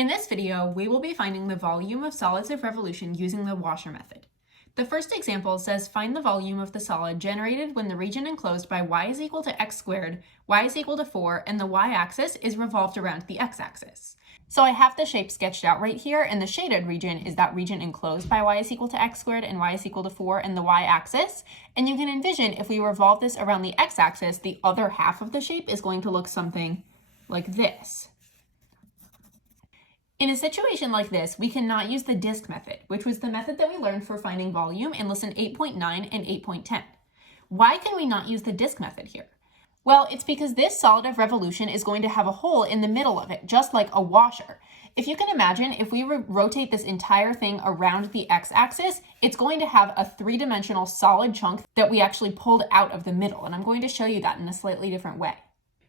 In this video, we will be finding the volume of solids of revolution using the washer method. The first example says find the volume of the solid generated when the region enclosed by y is equal to x squared, y is equal to 4, and the y-axis is revolved around the x-axis. So I have the shape sketched out right here, and the shaded region is that region enclosed by y is equal to x squared and y is equal to 4 and the y-axis. And you can envision if we revolve this around the x-axis, the other half of the shape is going to look something like this. In a situation like this, we cannot use the disk method, which was the method that we learned for finding volume in lesson 8.9 and 8.10. Why can we not use the disk method here? Well, it's because this solid of revolution is going to have a hole in the middle of it, just like a washer. If you can imagine, if we rotate this entire thing around the x-axis, it's going to have a three-dimensional solid chunk that we actually pulled out of the middle, and I'm going to show you that in a slightly different way.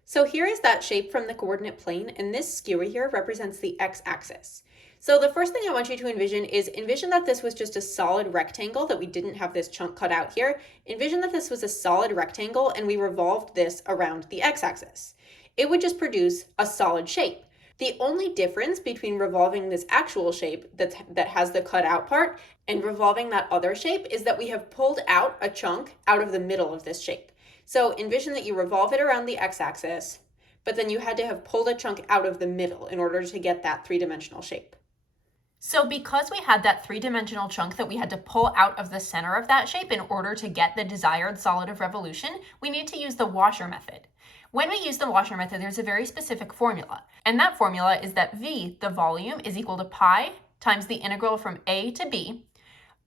So here is that shape from the coordinate plane, and this skewer here represents the x-axis. So the first thing I want you to envision that this was just a solid rectangle, that we didn't have this chunk cut out here. Envision that this was a solid rectangle and we revolved this around the x-axis. It would just produce a solid shape. The only difference between revolving this actual shape that has the cut out part and revolving that other shape is that we have pulled out a chunk out of the middle of this shape. So envision that you revolve it around the x-axis, but then you had to have pulled a chunk out of the middle in order to get that three-dimensional shape. So because we had that three-dimensional chunk that we had to pull out of the center of that shape in order to get the desired solid of revolution, we need to use the washer method. When we use the washer method, there's a very specific formula, and that formula is that V, the volume, is equal to pi times the integral from a to b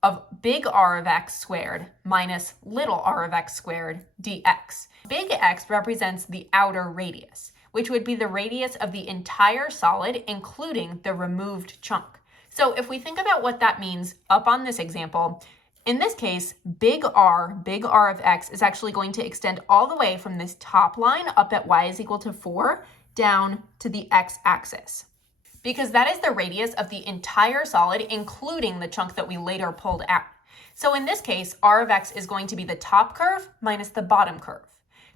of big R of x squared minus little r of x squared dx. Big X represents the outer radius, which would be the radius of the entire solid, including the removed chunk. So if we think about what that means up on this example, in this case, big R of x is actually going to extend all the way from this top line up at y is equal to 4 down to the x-axis, because that is the radius of the entire solid, including the chunk that we later pulled out. So in this case, R of x is going to be the top curve minus the bottom curve.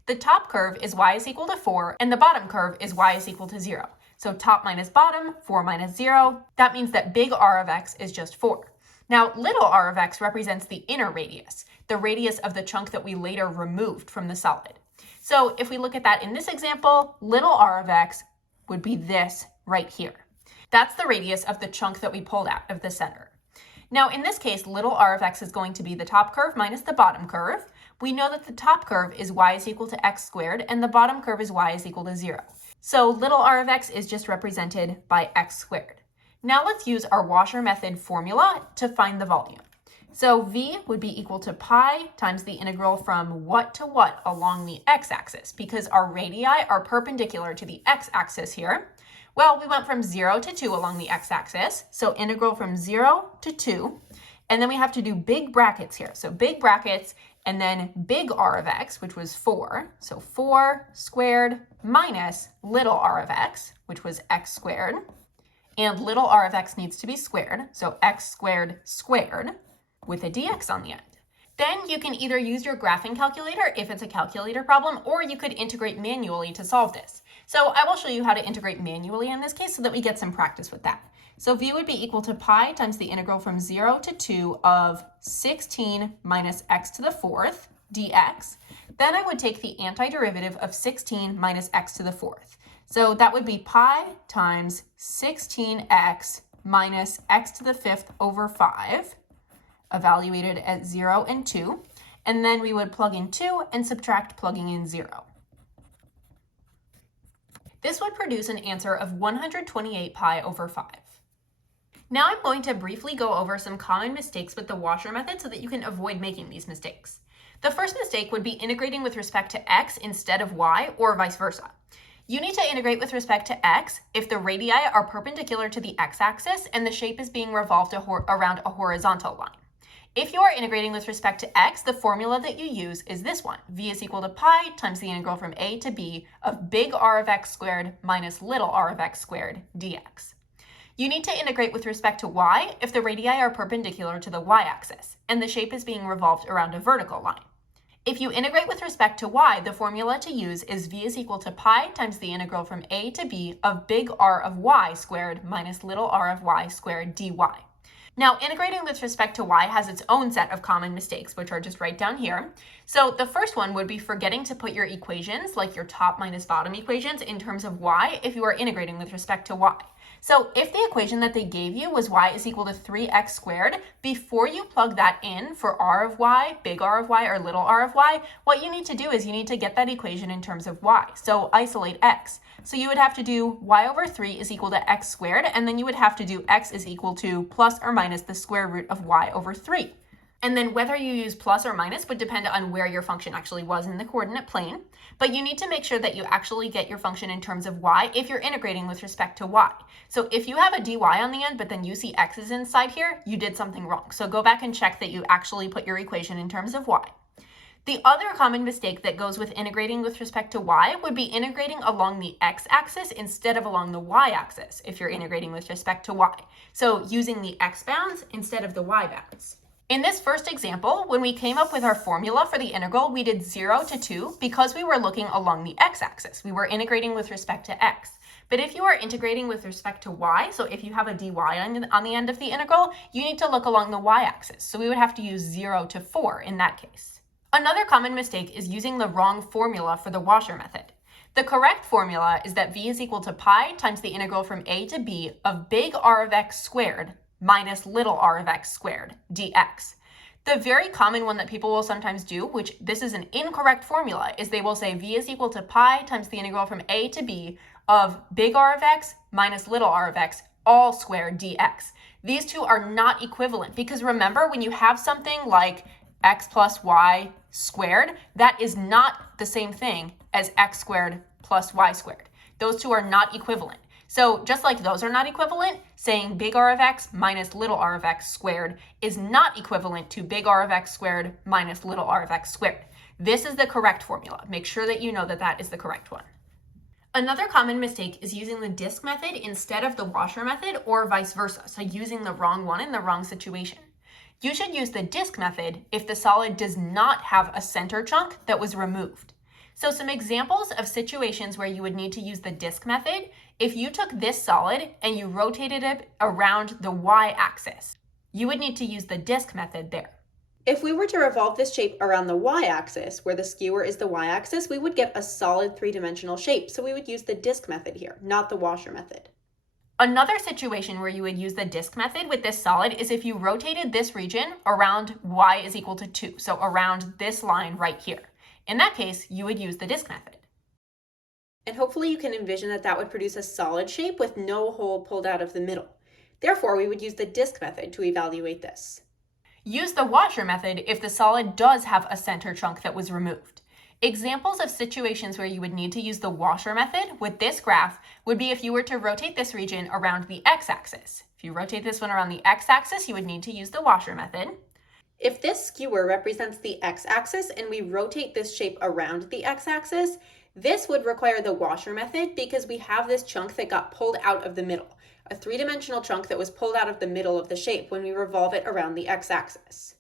The top curve is y is equal to 4, and the bottom curve is y is equal to 0. So top minus bottom, 4 minus 0, that means that big R of x is just 4. Now, little r of x represents the inner radius, the radius of the chunk that we later removed from the solid. So if we look at that in this example, little r of x would be this right here. That's the radius of the chunk that we pulled out of the center. Now, in this case, little r of x is going to be the top curve minus the bottom curve. We know that the top curve is y is equal to x squared, and the bottom curve is y is equal to 0. So little r of x is just represented by x squared. Now let's use our washer method formula to find the volume. So V would be equal to pi times the integral from what to what along the x-axis, because our radii are perpendicular to the x-axis here. Well, we went from 0 to 2 along the x-axis, so integral from 0 to 2, and then we have to do big brackets here. So big brackets, and then big R of x, which was 4, so 4 squared minus little r of x, which was x squared, and little r of x needs to be squared, so x squared squared, with a dx on the end. Then you can either use your graphing calculator if it's a calculator problem, or you could integrate manually to solve this. So I will show you how to integrate manually in this case so that we get some practice with that. So V would be equal to pi times the integral from 0 to 2 of 16 minus x to the 4th dx. Then I would take the antiderivative of 16 minus x to the 4th. So that would be pi times 16x minus x to the 5th over 5, evaluated at 0 and 2. And then we would plug in 2 and subtract plugging in 0. This would produce an answer of 128 pi over 5. Now I'm going to briefly go over some common mistakes with the washer method so that you can avoid making these mistakes. The first mistake would be integrating with respect to x instead of y, or vice versa. You need to integrate with respect to x if the radii are perpendicular to the x-axis and the shape is being revolved around a horizontal line. If you are integrating with respect to x, the formula that you use is this one. V is equal to pi times the integral from a to b of big R of x squared minus little r of x squared dx. You need to integrate with respect to y if the radii are perpendicular to the y-axis and the shape is being revolved around a vertical line. If you integrate with respect to y, the formula to use is v is equal to pi times the integral from a to b of big R of y squared minus little r of y squared dy. Now, integrating with respect to y has its own set of common mistakes, which are just right down here. So the first one would be forgetting to put your equations, like your top minus bottom equations, in terms of y if you are integrating with respect to y. So if the equation that they gave you was y is equal to 3x squared, before you plug that in for r of y, big R of y, or little r of y, what you need to do is you need to get that equation in terms of y. So isolate x. So you would have to do y over 3 is equal to x squared, and then you would have to do x is equal to plus or minus the square root of y over 3. And then whether you use plus or minus would depend on where your function actually was in the coordinate plane. But you need to make sure that you actually get your function in terms of y if you're integrating with respect to y. So if you have a dy on the end, but then you see x's inside here, you did something wrong. So go back and check that you actually put your equation in terms of y. The other common mistake that goes with integrating with respect to y would be integrating along the x-axis instead of along the y-axis if you're integrating with respect to y. So using the x bounds instead of the y bounds. In this first example, when we came up with our formula for the integral, we did 0 to 2 because we were looking along the x-axis. We were integrating with respect to x. But if you are integrating with respect to y, so if you have a dy on the end of the integral, you need to look along the y-axis. So we would have to use 0 to 4 in that case. Another common mistake is using the wrong formula for the washer method. The correct formula is that v is equal to pi times the integral from a to b of big R of x squared minus little r of x squared dx. The very common one that people will sometimes do, which this is an incorrect formula, is they will say v is equal to pi times the integral from a to b of big R of x minus little r of x all squared dx. These two are not equivalent because remember, when you have something like x plus y squared, that is not the same thing as x squared plus y squared. Those two are not equivalent. So just like those are not equivalent, saying big R of x minus little r of x squared is not equivalent to big R of x squared minus little r of x squared. This is the correct formula. Make sure that you know that that is the correct one. Another common mistake is using the disk method instead of the washer method or vice versa, so using the wrong one in the wrong situation. You should use the disk method if the solid does not have a center chunk that was removed. So some examples of situations where you would need to use the disk method: if you took this solid and you rotated it around the y-axis, you would need to use the disk method there. If we were to revolve this shape around the y-axis, where the skewer is the y-axis, we would get a solid three-dimensional shape. So we would use the disk method here, not the washer method. Another situation where you would use the disk method with this solid is if you rotated this region around y is equal to 2, so around this line right here. In that case, you would use the disk method. And hopefully you can envision that that would produce a solid shape with no hole pulled out of the middle. Therefore, we would use the disk method to evaluate this. Use the washer method if the solid does have a center chunk that was removed. Examples of situations where you would need to use the washer method with this graph would be if you were to rotate this region around the x-axis. If you rotate this one around the x-axis, you would need to use the washer method. If this skewer represents the x-axis and we rotate this shape around the x-axis, this would require the washer method because we have this chunk that got pulled out of the middle, a three-dimensional chunk that was pulled out of the middle of the shape when we revolve it around the x-axis.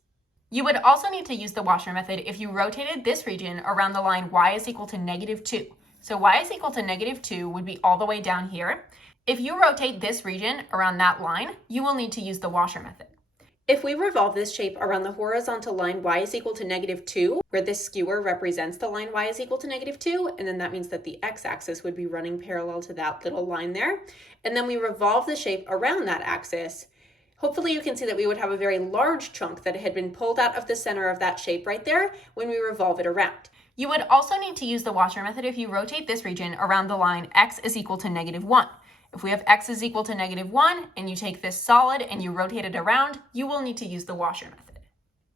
You would also need to use the washer method if you rotated this region around the line y is equal to -2. So y is equal to -2 would be all the way down here. If you rotate this region around that line, you will need to use the washer method. If we revolve this shape around the horizontal line y is equal to -2, where this skewer represents the line y is equal to -2, and then that means that the x-axis would be running parallel to that little line there, and then we revolve the shape around that axis, hopefully you can see that we would have a very large chunk that had been pulled out of the center of that shape right there when we revolve it around. You would also need to use the washer method if you rotate this region around the line x is equal to -1. If we have x is equal to -1 and you take this solid and you rotate it around, you will need to use the washer method.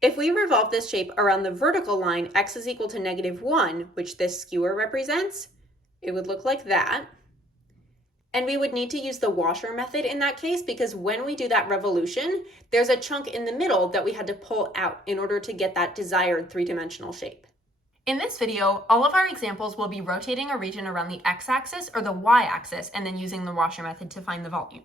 If we revolve this shape around the vertical line x is equal to -1, which this skewer represents, it would look like that. And we would need to use the washer method in that case because when we do that revolution, there's a chunk in the middle that we had to pull out in order to get that desired three-dimensional shape. In this video, all of our examples will be rotating a region around the x-axis or the y-axis and then using the washer method to find the volume.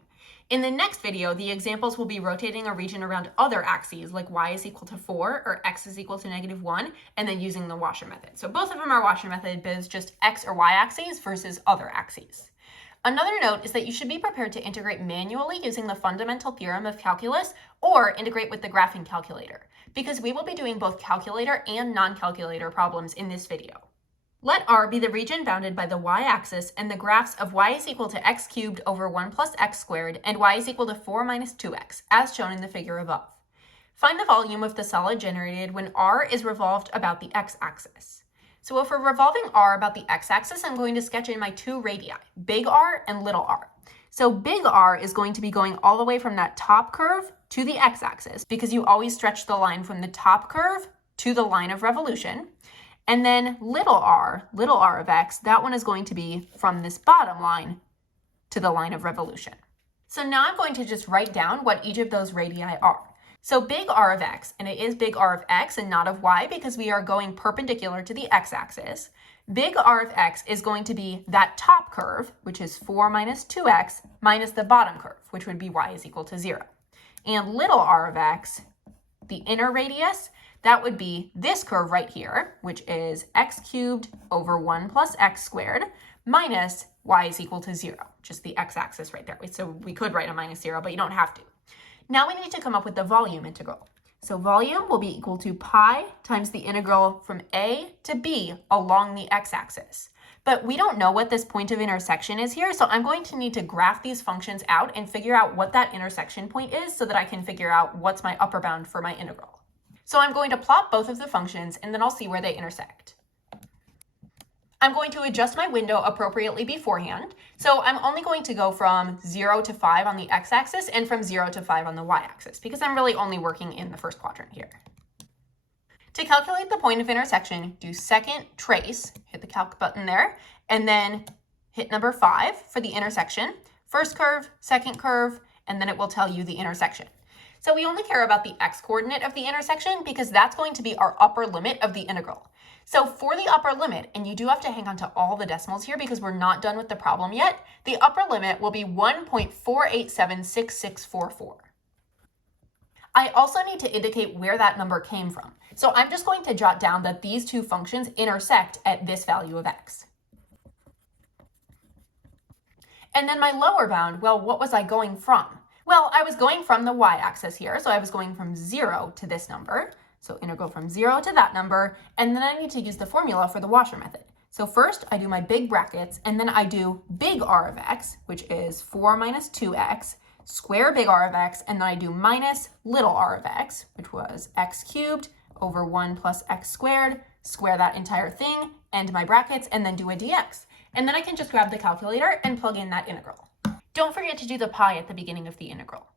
In the next video, the examples will be rotating a region around other axes, like y is equal to 4 or x is equal to -1, and then using the washer method. So both of them are washer method, but it's just x or y axes versus other axes. Another note is that you should be prepared to integrate manually using the fundamental theorem of calculus or integrate with the graphing calculator, because we will be doing both calculator and non-calculator problems in this video. Let R be the region bounded by the y-axis and the graphs of y is equal to x cubed over 1 plus x squared and y is equal to 4 minus 2x, as shown in the figure above. Find the volume of the solid generated when R is revolved about the x-axis. So if we're revolving R about the x-axis, I'm going to sketch in my two radii, big R and little r. So big R is going to be going all the way from that top curve to the x-axis, because you always stretch the line from the top curve to the line of revolution. And then little r of x, that one is going to be from this bottom line to the line of revolution. So now I'm going to just write down what each of those radii are. So big R of x, and it is big R of x and not of y because we are going perpendicular to the x-axis. Big R of x is going to be that top curve, which is 4 minus 2x, minus the bottom curve, which would be y is equal to 0. And little r of x, the inner radius, that would be this curve right here, which is x cubed over 1 plus x squared minus y is equal to 0, just the x-axis right there. So we could write a minus 0, but you don't have to. Now we need to come up with the volume integral. So volume will be equal to pi times the integral from a to b along the x-axis. But we don't know what this point of intersection is here, so I'm going to need to graph these functions out and figure out what that intersection point is so that I can figure out what's my upper bound for my integral. So I'm going to plot both of the functions and then I'll see where they intersect. I'm going to adjust my window appropriately beforehand. So I'm only going to go from 0 to 5 on the x-axis and from 0 to 5 on the y-axis because I'm really only working in the first quadrant here. To calculate the point of intersection, do second trace, hit the calc button there, and then hit number 5 for the intersection, first curve, second curve, and then it will tell you the intersection. So we only care about the x-coordinate of the intersection because that's going to be our upper limit of the integral. So for the upper limit, and you do have to hang on to all the decimals here because we're not done with the problem yet, the upper limit will be 1.4876644. I also need to indicate where that number came from. So I'm just going to jot down that these two functions intersect at this value of x. And then my lower bound, well, what was I going from? Well, I was going from the y-axis here, so I was going from 0 to this number. So integral from 0 to that number, and then I need to use the formula for the washer method. So first I do my big brackets, and then I do big R of x, which is 4 minus 2x, square big R of x, and then I do minus little r of x, which was x cubed over 1 plus x squared, square that entire thing, end my brackets, and then do a dx. And then I can just grab the calculator and plug in that integral. Don't forget to do the pi at the beginning of the integral.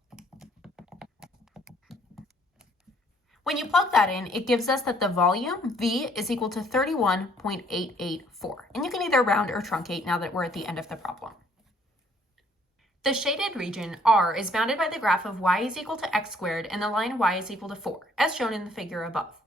When you plug that in, it gives us that the volume, V, is equal to 31.884. And you can either round or truncate now that we're at the end of the problem. The shaded region, R, is bounded by the graph of y is equal to x squared and the line y is equal to 4, as shown in the figure above.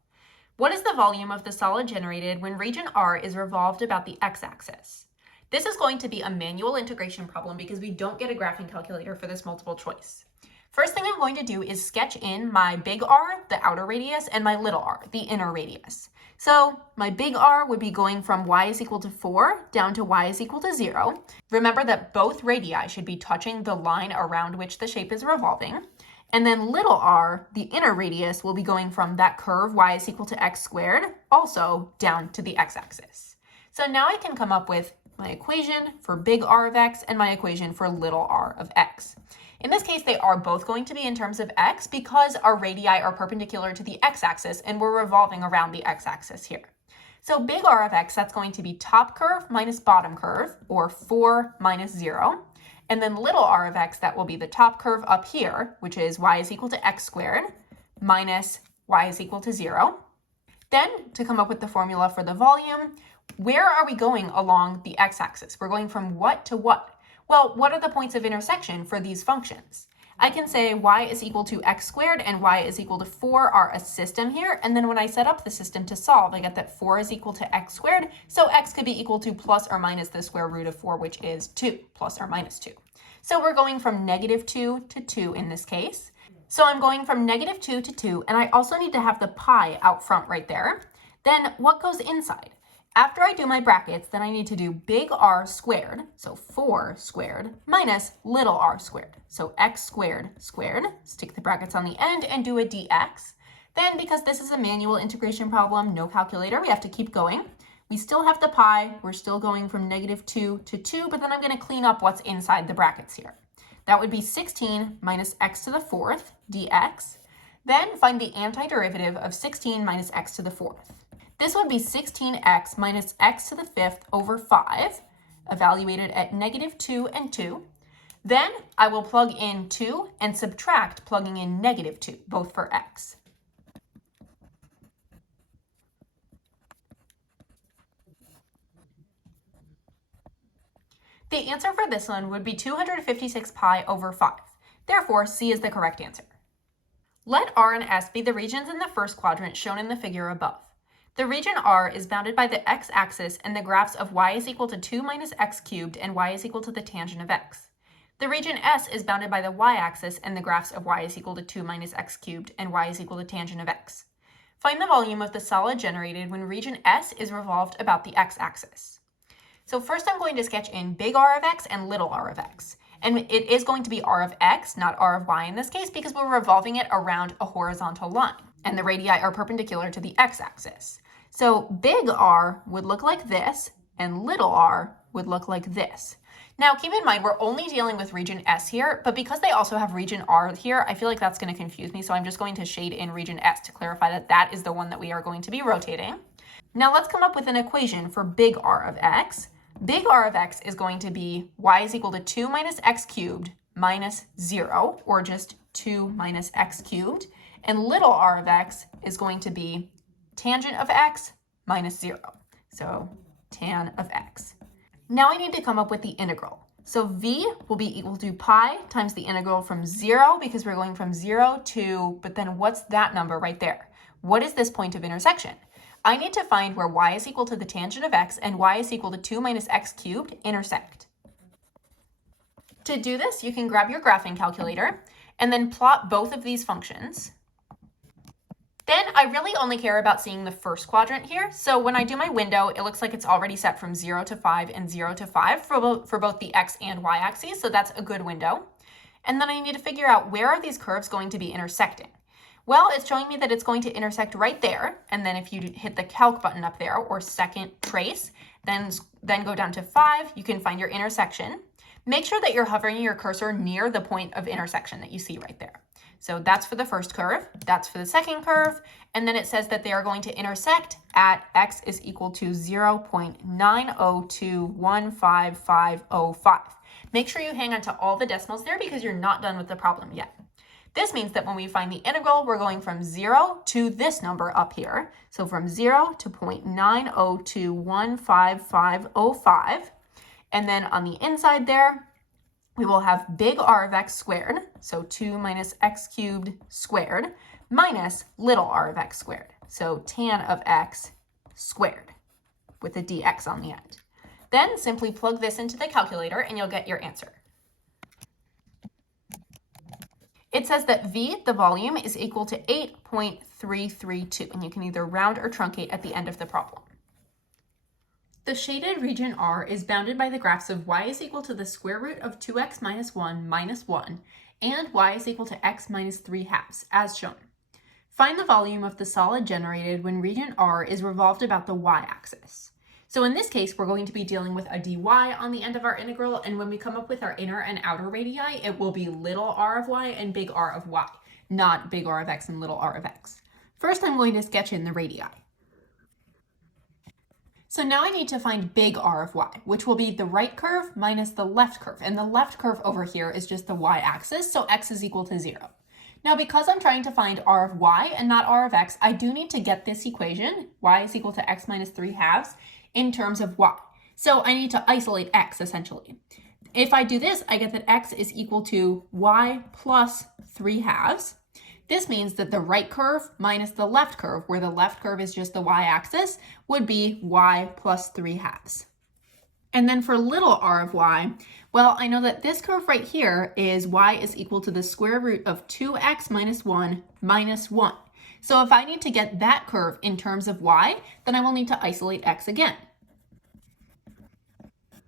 What is the volume of the solid generated when region R is revolved about the x-axis? This is going to be a manual integration problem because we don't get a graphing calculator for this multiple choice. First thing I'm going to do is sketch in my big R, the outer radius, and my little r, the inner radius. So my big R would be going from y is equal to 4 down to y is equal to 0. Remember that both radii should be touching the line around which the shape is revolving. And then little r, the inner radius, will be going from that curve y is equal to x squared, also down to the x-axis. So now I can come up with my equation for big R of x and my equation for little r of x. In this case, they are both going to be in terms of x because our radii are perpendicular to the x-axis and we're revolving around the x-axis here. So big R of x, that's going to be top curve minus bottom curve, or 4 minus 0. And then little r of x, that will be the top curve up here, which is y is equal to x squared minus y is equal to 0. Then, to come up with the formula for the volume, where are we going along the x-axis? We're going from what to what? Well, what are the points of intersection for these functions? I can say y is equal to x squared and y is equal to 4 are a system here. And then when I set up the system to solve, I get that 4 is equal to x squared. So x could be equal to plus or minus the square root of 4, which is 2, plus or minus 2. So we're going from -2 to 2 in this case. So I'm going from -2 to 2, and I also need to have the pi out front right there. Then what goes inside? After I do my brackets, then I need to do big R squared, so 4 squared, minus little r squared, so x squared squared. Stick the brackets on the end and do a dx. Then, because this is a manual integration problem, no calculator, we have to keep going. We still have the pi, we're still going from -2 to 2, but then I'm going to clean up what's inside the brackets here. That would be 16 minus x to the 4th dx. Then find the antiderivative of 16 minus x to the 4th. This would be 16x minus x to the 5th over 5, evaluated at -2 and 2. Then I will plug in 2 and subtract plugging in -2, both for x. The answer for this one would be 256 pi over 5. Therefore, C is the correct answer. Let R and S be the regions in the first quadrant shown in the figure above. The region R is bounded by the x-axis and the graphs of y is equal to 2 minus x cubed and y is equal to the tangent of x. The region S is bounded by the y-axis and the graphs of y is equal to 2 minus x cubed and y is equal to tangent of x. Find the volume of the solid generated when region S is revolved about the x-axis. So first I'm going to sketch in big R of x and little r of x. And it is going to be r of x, not r of y in this case, because we're revolving it around a horizontal line. And the radii are perpendicular to the x-axis. So big R would look like this, and little r would look like this. Now keep in mind, we're only dealing with region S here, but because they also have region R here, I feel like that's going to confuse me, so I'm just going to shade in region S to clarify that that is the one that we are going to be rotating. Now let's come up with an equation for big R of x. Big R of x is going to be y is equal to 2 minus x cubed minus 0, or just 2 minus x cubed. And little r of x is going to be tangent of x minus 0. So tan of x. Now I need to come up with the integral. So v will be equal to pi times the integral from 0, because we're going from 0 to, but then what's that number right there? What is this point of intersection? I need to find where y is equal to the tangent of x and y is equal to 2 minus x cubed intersect. To do this, you can grab your graphing calculator and then plot both of these functions. Then I really only care about seeing the first quadrant here. So when I do my window, it looks like it's already set from 0 to 5 and 0 to 5 for both the x and y axes. So that's a good window. And then I need to figure out, where are these curves going to be intersecting? Well, it's showing me that it's going to intersect right there. And then if you hit the calc button up there, or second trace, then go down to 5, you can find your intersection. Make sure that you're hovering your cursor near the point of intersection that you see right there. So that's for the first curve, that's for the second curve, and then it says that they are going to intersect at x is equal to 0.902155505. Make sure you hang on to all the decimals there, because you're not done with the problem yet. This means that when we find the integral, we're going from 0 to this number up here. So from 0 to 0.902155505. And then on the inside there, we will have big R of x squared, so 2 minus x cubed squared, minus little r of x squared, so tan of x squared, with a dx on the end. Then simply plug this into the calculator and you'll get your answer. It says that V, the volume, is equal to 8.332, and you can either round or truncate at the end of the problem. The shaded region R is bounded by the graphs of y is equal to the square root of 2x minus 1 minus 1 and y is equal to x minus 3/2, as shown. Find the volume of the solid generated when region R is revolved about the y-axis. So in this case, we're going to be dealing with a dy on the end of our integral, and when we come up with our inner and outer radii, it will be little r of y and big R of y, not big R of x and little r of x. First, I'm going to sketch in the radii. So now I need to find big R of y, which will be the right curve minus the left curve. And the left curve over here is just the y-axis, so x is equal to 0. Now, because I'm trying to find r of y and not r of x, I do need to get this equation, y is equal to x minus 3/2, in terms of y. So I need to isolate x, essentially. If I do this, I get that x is equal to y plus 3/2. This means that the right curve minus the left curve, where the left curve is just the y-axis, would be y plus 3/2. And then for little r of y, well, I know that this curve right here is y is equal to the square root of 2x minus 1 minus 1. So if I need to get that curve in terms of y, then I will need to isolate x again.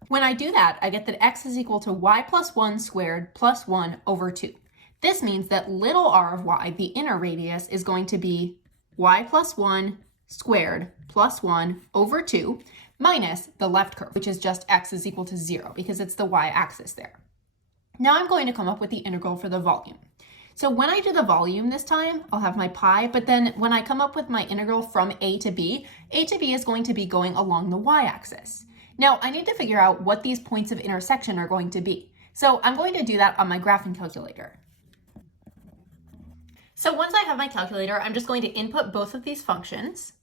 When I do that, I get that x is equal to y plus 1 squared plus 1 over 2. This means that little r of y, the inner radius, is going to be y plus 1 squared plus 1 over 2 minus the left curve, which is just x is equal to 0 because it's the y-axis there. Now I'm going to come up with the integral for the volume. So when I do the volume this time, I'll have my pi, but then when I come up with my integral from a to b is going to be going along the y-axis. Now I need to figure out what these points of intersection are going to be. So I'm going to do that on my graphing calculator. So once I have my calculator, I'm just going to input both of these functions.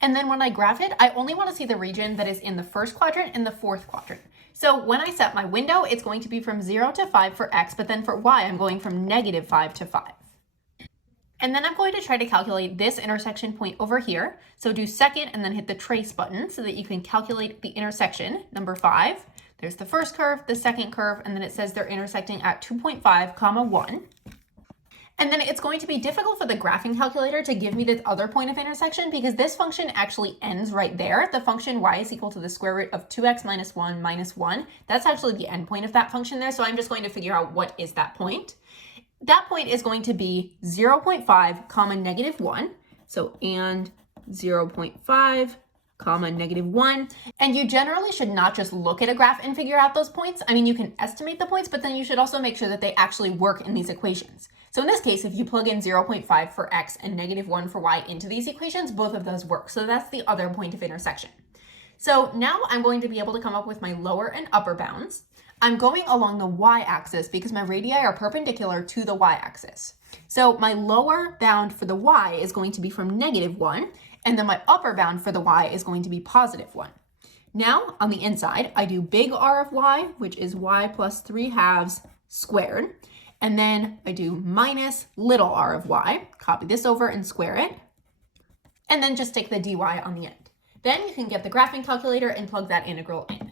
And then when I graph it, I only want to see the region that is in the first quadrant and the fourth quadrant. So when I set my window, it's going to be from 0 to 5 for x, but then for y, I'm going from -5 to 5. And then I'm going to try to calculate this intersection point over here. So do second and then hit the trace button so that you can calculate the intersection, number 5. There's the first curve, the second curve, and then it says they're intersecting at 2.5, 1. And then it's going to be difficult for the graphing calculator to give me this other point of intersection because this function actually ends right there. The function y is equal to the square root of 2x minus 1 minus 1. That's actually the end point of that function there. So I'm just going to figure out what is that point. That point is going to be 0.5, -1. So and 0.5, -1. And you generally should not just look at a graph and figure out those points. I mean, you can estimate the points, but then you should also make sure that they actually work in these equations. So in this case, if you plug in 0.5 for x and -1 for y into these equations, both of those work. So that's the other point of intersection. So now I'm going to be able to come up with my lower and upper bounds. I'm going along the y-axis because my radii are perpendicular to the y-axis. So my lower bound for the y is going to be from -1, and then my upper bound for the y is going to be +1. Now, on the inside, I do big R of y, which is y plus 3/2 squared. And then I do minus little r of y, copy this over and square it, and then just take the dy on the end. Then you can get the graphing calculator and plug that integral in.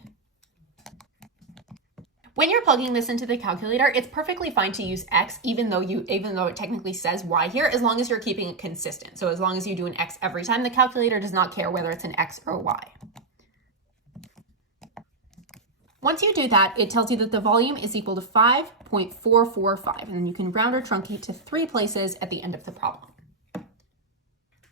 When you're plugging this into the calculator, it's perfectly fine to use x even though it technically says y here, as long as you're keeping it consistent. So as long as you do an x every time, the calculator does not care whether it's an x or a y. Once you do that, it tells you that the volume is equal to 5.445, and then you can round or truncate to 3 places at the end of the problem.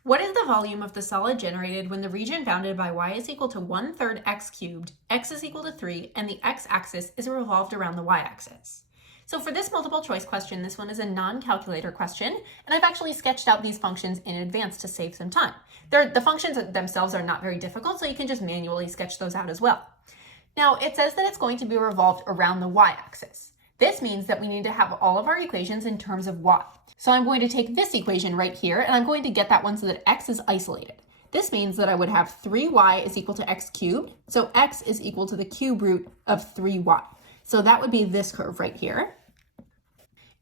What is the volume of the solid generated when the region bounded by y is equal to 1/3 x cubed, x is equal to 3, and the x-axis is revolved around the y-axis? So for this multiple choice question, this one is a non-calculator question, and I've actually sketched out these functions in advance to save some time. The functions themselves are not very difficult, so you can just manually sketch those out as well. Now, it says that it's going to be revolved around the y-axis. This means that we need to have all of our equations in terms of y. So I'm going to take this equation right here, and I'm going to get that one so that x is isolated. This means that I would have 3y is equal to x cubed, so x is equal to the cube root of 3y. So that would be this curve right here.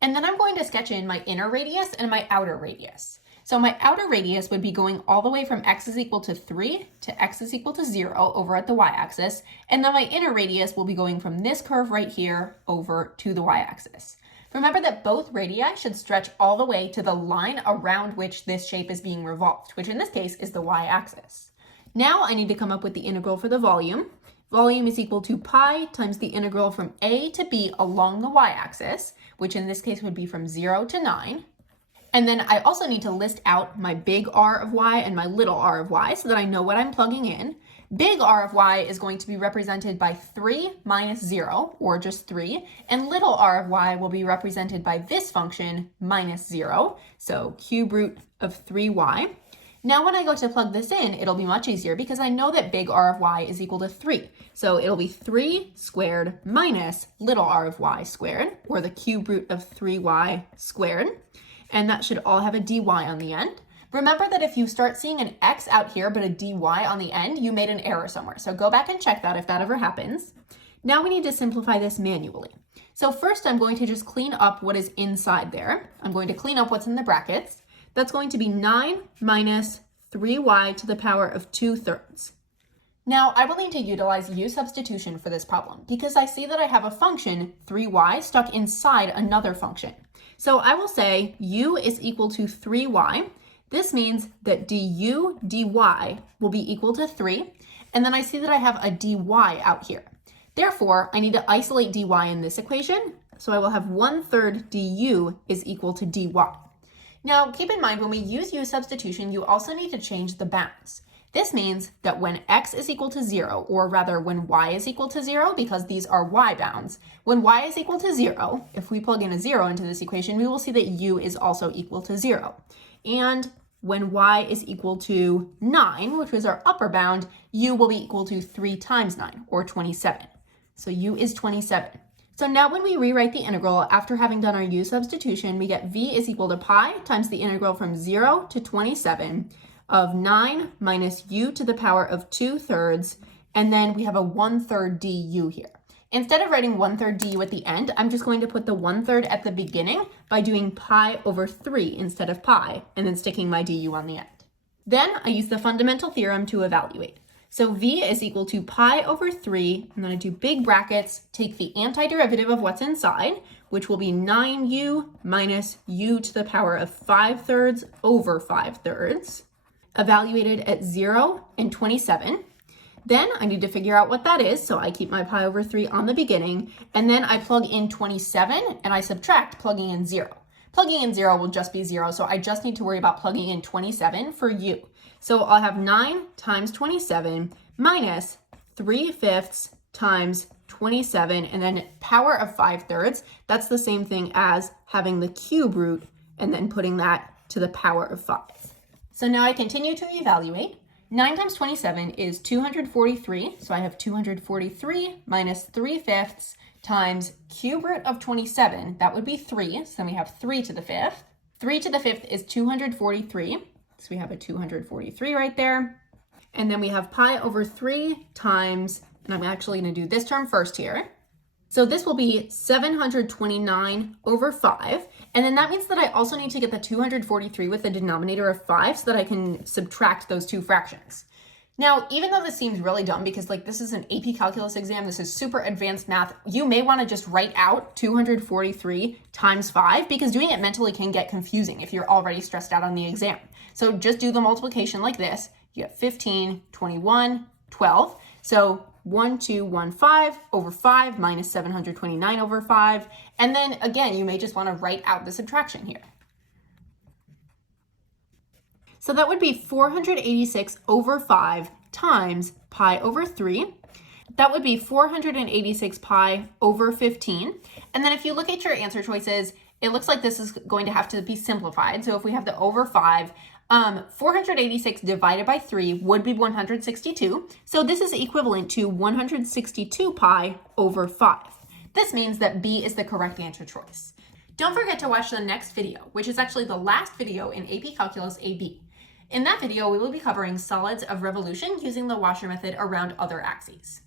And then I'm going to sketch in my inner radius and my outer radius. So my outer radius would be going all the way from x is equal to 3 to x is equal to 0 over at the y-axis. And then my inner radius will be going from this curve right here over to the y-axis. Remember that both radii should stretch all the way to the line around which this shape is being revolved, which in this case is the y-axis. Now I need to come up with the integral for the volume. Volume is equal to pi times the integral from a to b along the y-axis, which in this case would be from 0 to 9. And then I also need to list out my big R of y and my little r of y so that I know what I'm plugging in. Big R of y is going to be represented by 3 minus 0, or just 3, and little r of y will be represented by this function, minus 0, so cube root of 3y. Now when I go to plug this in, it'll be much easier because I know that big R of y is equal to 3. So it'll be 3 squared minus little r of y squared, or the cube root of 3y squared. And that should all have a dy on the end. Remember that if you start seeing an x out here but a dy on the end, you made an error somewhere. So go back and check that if that ever happens. Now we need to simplify this manually. So first I'm going to just clean up what is inside there. I'm going to clean up what's in the brackets. That's going to be 9 minus 3y to the power of 2/3. Now, I will need to utilize u substitution for this problem because I see that I have a function, 3y, stuck inside another function. So I will say u is equal to 3y. This means that du dy will be equal to 3, and then I see that I have a dy out here. Therefore, I need to isolate dy in this equation, so I will have 1/3 du is equal to dy. Now, keep in mind when we use u substitution, you also need to change the bounds. This means that when x is equal to 0, or rather when y is equal to 0, because these are y bounds, when y is equal to 0, if we plug in a 0 into this equation, we will see that u is also equal to 0. And when y is equal to 9, which was our upper bound, u will be equal to 3 times 9, or 27. So u is 27. So now when we rewrite the integral, after having done our u substitution, we get v is equal to pi times the integral from 0 to 27 of 9 minus u to the power of 2/3, and then we have a 1/3 du here. Instead of writing 1/3 du at the end, I'm just going to put the 1/3 at the beginning by doing pi over 3 instead of pi, and then sticking my du on the end. Then I use the fundamental theorem to evaluate. So v is equal to pi over 3, and then I do big brackets, take the antiderivative of what's inside, which will be 9u minus u to the power of 5/3 over 5/3, evaluated at 0 and 27. Then I need to figure out what that is, so I keep my pi over 3 on the beginning, and then I plug in 27, and I subtract plugging in 0. Plugging in 0 will just be 0, so I just need to worry about plugging in 27 for u. So I'll have 9 times 27 minus 3/5 times 27, and then power of 5/3. That's the same thing as having the cube root and then putting that to the power of 5. So now I continue to evaluate. 9 times 27 is 243, so I have 243 minus 3/5 times cube root of 27, that would be 3, so then we have 3 to the 5th. 3 to the 5th is 243, so we have a 243 right there. And then we have pi over 3 times, and I'm actually going to do this term first here. So this will be 729 over 5, and then that means that I also need to get the 243 with the denominator of 5 so that I can subtract those two fractions. Now, even though this seems really dumb because this is an AP calculus exam, this is super advanced math, you may want to just write out 243 times 5 because doing it mentally can get confusing if you're already stressed out on the exam. So just do the multiplication like this. You get 15, 21, 12. So 1215 over 5 minus 729 over 5. And then again, you may just want to write out the subtraction here. So that would be 486 over 5 times pi over 3. That would be 486 pi over 15. And then if you look at your answer choices, it looks like this is going to have to be simplified. So if we have the over 5, 486 divided by 3 would be 162. So this is equivalent to 162 pi over 5. This means that B is the correct answer choice. Don't forget to watch the next video, which is actually the last video in AP Calculus AB. In that video, we will be covering solids of revolution using the washer method around other axes.